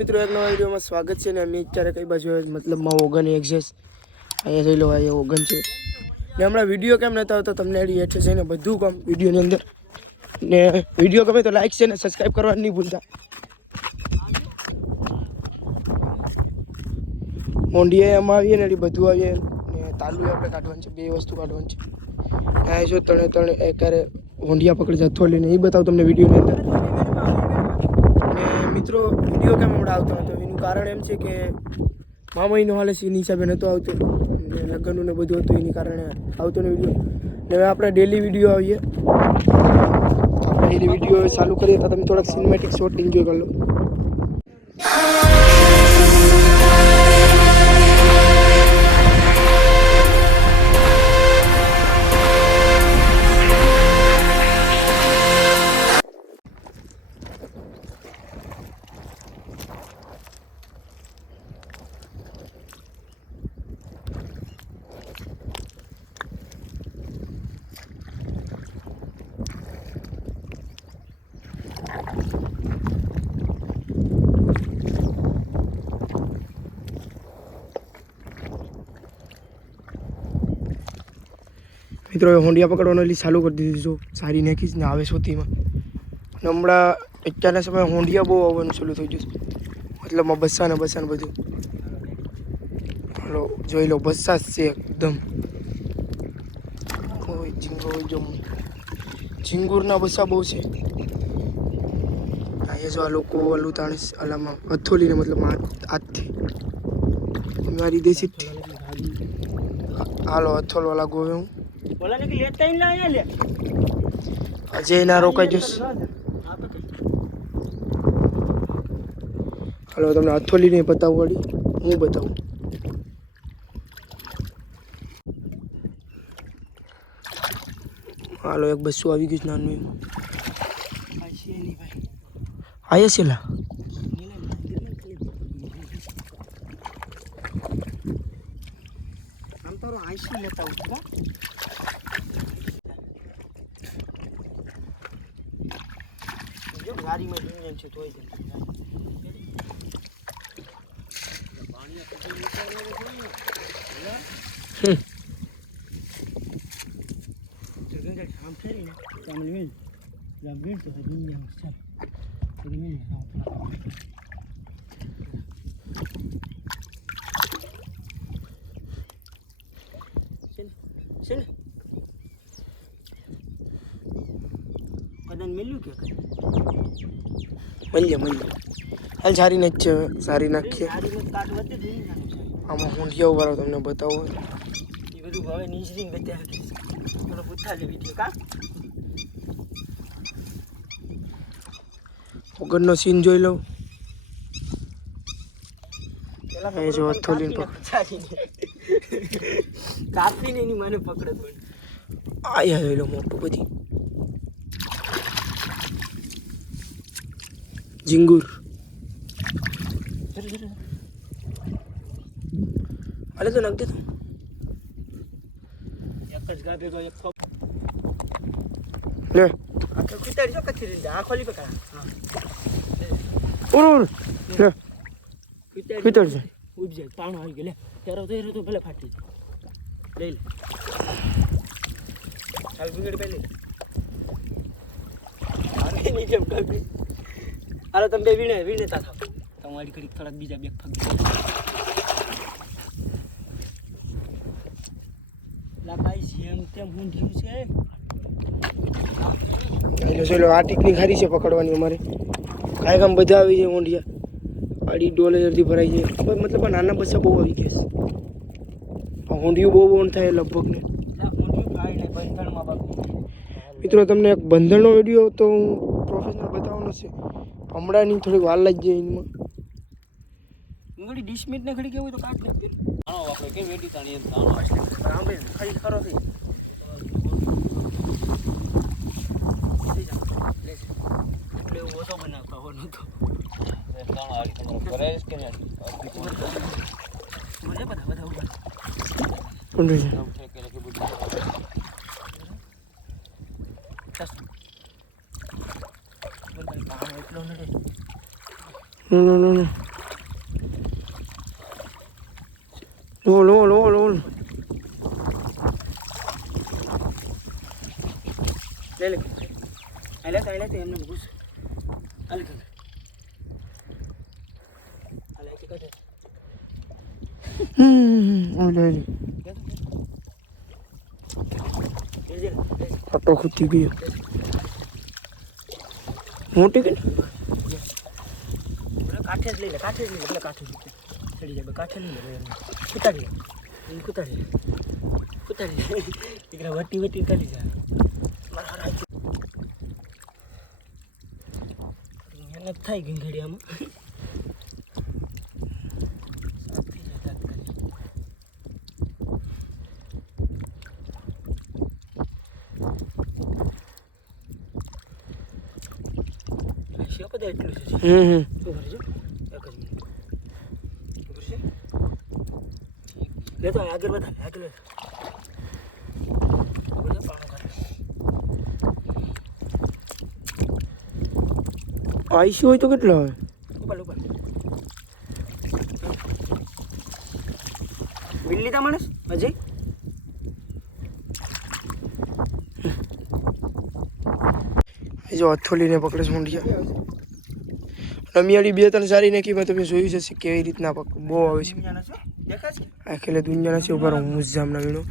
મિત્રો, એક નવા વિડીયોમાં સ્વાગત છે ને અમે અત્યારે કઈ બાજુ? મતલબમાં ઓગન એક્સેસ અહીંયા જોઈ લો અહીંયા ઓગન છે. ને હમણાં વીડિયો કેમ નતા આવતો તમને હેઠે છે ને બધું કામ વિડીયોની અંદર. ને વીડિયો ગમે તો લાઈક છે ને સબસ્ક્રાઈબ કરવા નહીં ભૂલતા. મોંઢીએ એમાં આવીએ ને એટલે બધું આવીએ. ને તાલુ આપણે કાઢવાનું છે, બે વસ્તુ કાઢવાની છે. આ જો ત્રણે ત્રણ ક્યારે હોંડિયા પકડી જથ્થો લઈને એ બતાવું તમને વિડીયોની અંદર. મિત્રો વીડિયો કેમ હમણાં આવતો નતો? એનું કારણ એમ છે કે મામાઈનો હાલે છે, એની હિસાબે નહોતો આવતો. લગ્નનું ને બધું હતું, એની કારણે આવતો ને વીડિયો ને હવે આપણે ડેલી વીડિયો આવીએ. આપણે ડેલી વીડિયો ચાલુ કરીએ તો તમે થોડાક સિનેમેટિક શોટ એન્જોય કરી લો. મિત્રો હોંડિયા પકડવાનું એટલે ચાલુ કરી દીધું છું. સારી જ ને આવે અને હમણાં અત્યારના સમયે હોંડિયા બહુ આવવાનું ચાલુ થઈ ગયું મતલબ બસ્સા ને બસ્સા ને બધું. હલો, જોઈ લો, બસ્સા જ છે એકદમ. જો ઝીંગુરના બસ્સા બહુ છે. અહીંયા જો આ લોકો ઓલું તાણે અલામાં હથોલીને મતલબ આજથી મારી દેશી હાલો અથોલ વાલા ગોવે હું બોલા ને કે લેતા ઈ લાયા લે. અજય ના રોકાઈ જઈશ. હાલો તમને અથોલી નહીં બતાવું વળી. હું બતાવું. હાલો એક બસો આવી ગયું છે નાનું એમ. આશી ની તો આશી લેતા ઉઠા જો ગાડીમાં ઇન્જન છે, તોય તે હમ. આમ ફેરીને ચામલ મિલ જામ મિલ તો દુનિયા ચાલ પૂરી મિલ છે ને કદાચ મેલ્યું કે કઈ મળીએ મળીએ. હાલ સારી નાખીએ હવે. સારી નાખીએ. આમાં ઊંધિયા ઉભારો તમને બતાવો ઓગણનો સીન જોઈ લઉં. એ જો હથોડીને કાપીને એની મને પકડે આયા જોઈ લો મોટું બધી. ઝીંગુર હાલે તો નાખ તું લે કુતારી છો ઉબ જાય પાણો આવી ગયો લે તેરો તો એરો તો ભલે ફાટી લઈ લે ચાલ ગુંગડી પહેલી આવી ની જેમ કભી હાલો તમે બે વીણે વીણેતા થાવ તમારી ઘડી થોડાક બીજા બે ફગ લાકાઈ જેમ તેમ હું છે. એટલે જોઈ લો આ ટીકની ખારી છે પકડવાની અમારે. કાંઈ કામ બધા આવી જાય ઊંડિયા આડી ડોલે જલ્દી ભરાઈ જાય. મતલબ આ નાના બચ્ચા બહુ આવી ગયા છે. ઊંડિયું બહુ બહુ થાય લગભગ ને. મિત્રો તમને એક બંધણનો વીડિયો તો હું છે હમણાંની થોડીક વાર લાગી જાય એમાં ઘડી ડીશ મીટ ને ઘડી કેવું તો કાઢ ને આણો આપણે કેમ વેડી તાણી એમ તાણો ખાઈ ખરો થઈ એટલે એવું ઓછો બનાવતા હોવાનો તો તાણો આડી તમારો કે નહીં? બધા આમ કે બધું No, no, no, no. No, no, no, no. Lele. Ailete, ailete, એમને ઘૂસ. હાલ કે. હાલ કે કદે. હમ, ઓલે. આ તો ખૂટી ગયો. મોટી કે કાઠે જ લઈ લે કાઠે જ લઈ લે પેલા કાઠે જ ચડી જાય કાંઠે લઈ લે કુતાડી લે. એને કુતાડી કુતાડી દીકરા વટી વટી કાઢી જાય મહેનત થાય ગીંગડીયામાં હમ હમ શું કરજો એક જ મિનિટ ખબર છે લે તો આગળ વધારે આગળ વધારે બધા પાણો કાઢે આઈસી હોય તો કેટલા હોય ઉપર ઉપર બિલ લીધા માણસ અજય એ જો હથોલીને પકડે છે મુંડિયા રમિયાળી બે ત્રણ સારી નાખી મેં તમે જોયું છે કેવી રીતના પક બહુ આવે છે. દુનિયાના છે? દેખાય છે? આ ખેલે દુનિયાના છે ઉપર હું જામના વીણો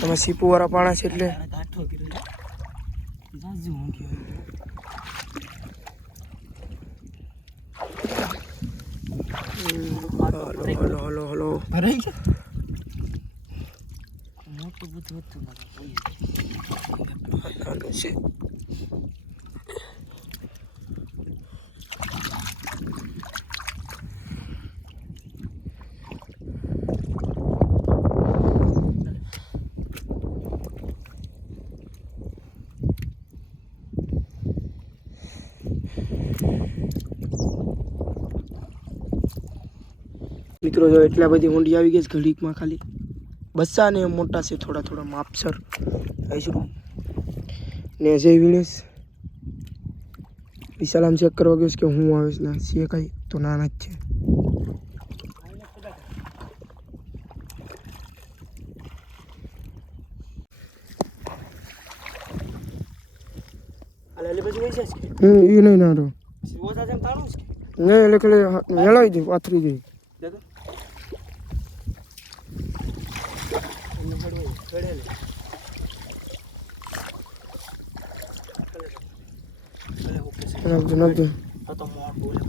તમે સીપુવાળા પાણા છે એટલે. હલો હલો હલો ભરાઈ ગયો? મોટું બધું હતું છે. મિત્રો જો એટલા બધી ઊંડી આવી ગઈ છે ઘડીકમાં ખાલી. બસ્સા ને મોટા છે થોડા થોડા માપસર. આવીશું ને જય વિનેશ. વિશાલ આમ ચેક કરવા ગયો છે કે હું આવીશ ના? સીએ કઈ? તો નાના જ છે. એ નહીં ના રહ્યો નહીં એટલે એટલે વેળાવી પાથરી દે દેખો એમને હળવાઈ ચડે લે ભલે ઓકે છે નાખજો નાખજો તો મોટ બોલે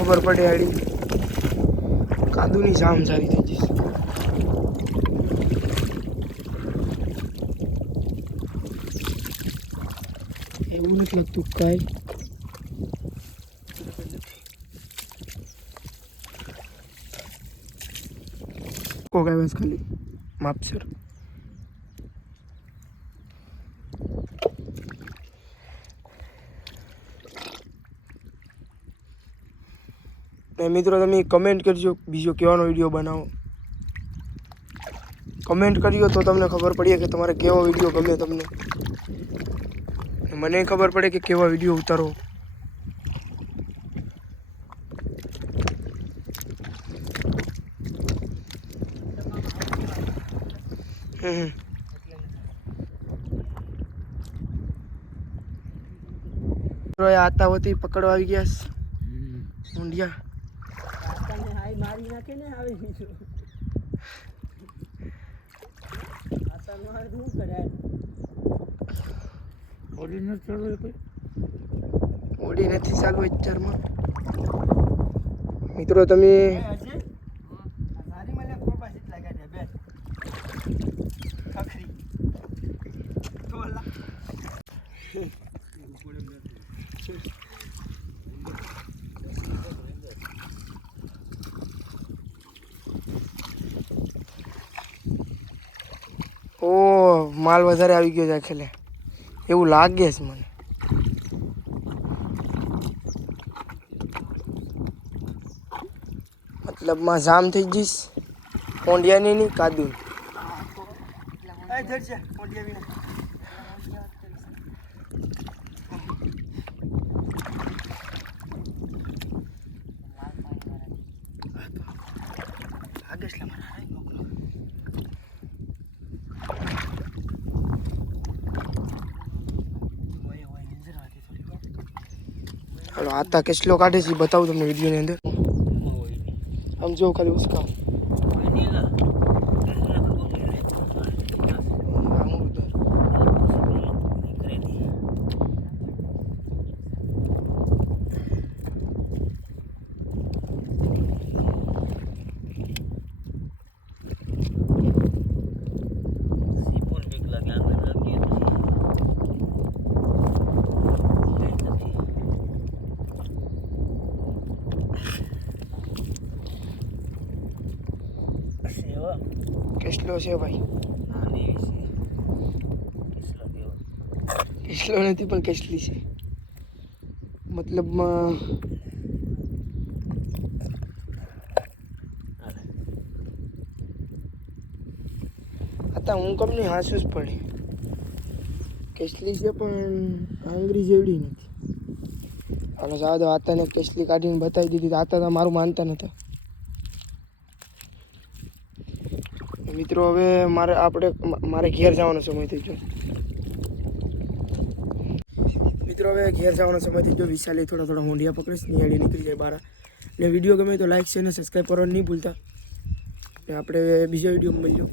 ખબર પડે આડી કાદુની જામ સારી થઈ જશે એવું નથી લાગતું કાંઈ કોક આવ્યા છે ખાલી માપસર ને મિત્રો તમે કમેન્ટ કરજો બીજો કેવાનો વીડિયો બનાવો. કમેન્ટ કર્યો તો તમને ખબર પડીએ કે તમારે કેવો વીડિયો ગમે તમને. મને ખબર પડે કે કેવા વીડિયો ઉતારો. હમ એ આતાવતી પકડવા આવી ગયા ઊંડિયા મારી નાખે ને આવી બીજું ઓડી નથી ચાલુ અત્યારમાં મિત્રો તમે અજય સારી મને ફોટા સીટ લાગ્યા છે બે ખખરી ઓ માલ વધારે આવી ગયો છે આખેલે. એવું લાગે છે મને. મતલબમાં જામ થઈ જઈશ કોંડિયાની નહીં કાદુ આ જડશે મોઢિયા વિના આગળ લા મારા હાય મોકલો ઓય ઓય નજર વાતી થોડી વાર હાલો આતા કેટલો કાઢે છે બતાવું તમને વિડીયોની અંદર. આમ જો ખાલી ઉસકા. કેટલો છે ભાઈ. કેટલો નથી પણ કેટલી છે. મતલબમાં આતા હું કમની હાસું જ પડે. કેસલી છે પણ આંગળી જેવડી નથી. અને જાવ દો આતાને કેસલી કાઢીને બતાવી દીધી. તો આતા તો મારું માનતા નતા. મિત્રો, હવે મારે આપણે મારે ઘેર જવાનો સમય થઈ ગયો. મિત્રો, હવે ઘેર જવાનો સમય થઈ ગયો. વિશાલે થોડા થોડા હોંડિયા પકડીશ નિયાળી નીકળી જાય બહાર. ને વીડિયો ગમે તો લાઈક છે અને સબસ્ક્રાઈબ કરવાનું નહીં ભૂલતા. ને આપણે બીજા વિડીયોમાં મળ્યો